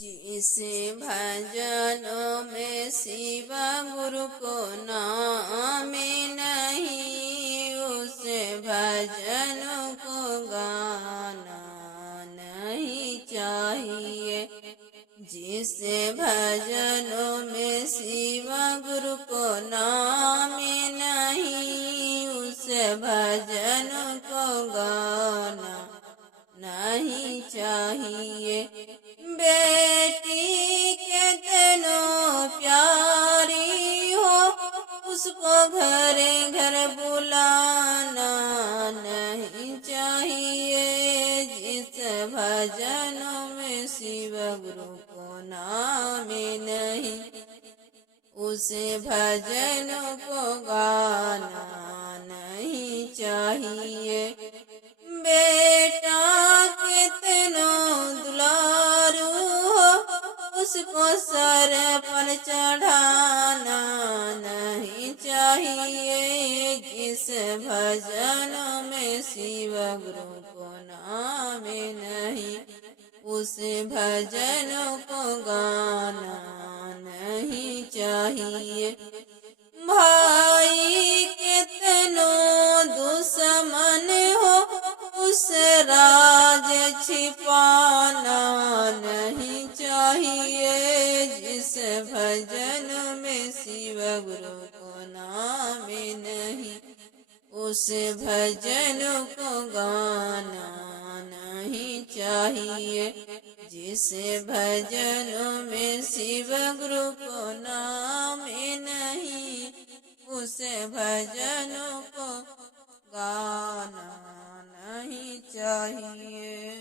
जिसे भजनों में शिव गुरु को नाम नहीं, उसे भजनों को गाना नहीं चाहिए। जिसे भजनों में शिव गुरु को नाम नहीं, उसे भजनों को गाना नहीं चाहिए। बेटी कितनो प्यारी हो, उसको घर घर बुलाना नहीं चाहिए। जिस भजनों में शिव गुरु को नाम नहीं, उसे भजनों को गाना नहीं चाहिए। बेटा कितनो दुलारू हो, उसको सर पर चढ़ाना नहीं चाहिए। जिस भजनों में शिव गुरु को नाम नहीं, उस भजनों को गाना नहीं चाहिए। भाई कितनो दुश्मन हो, उस राज छिपाना नहीं चाहिए। जिस भजन में शिव गुरु को नाम नहीं, उस भजन को गाना नहीं चाहिए। जिस भजन में शिव गुरु को नाम नहीं, उस भजन को गाना नहीं चाहिए।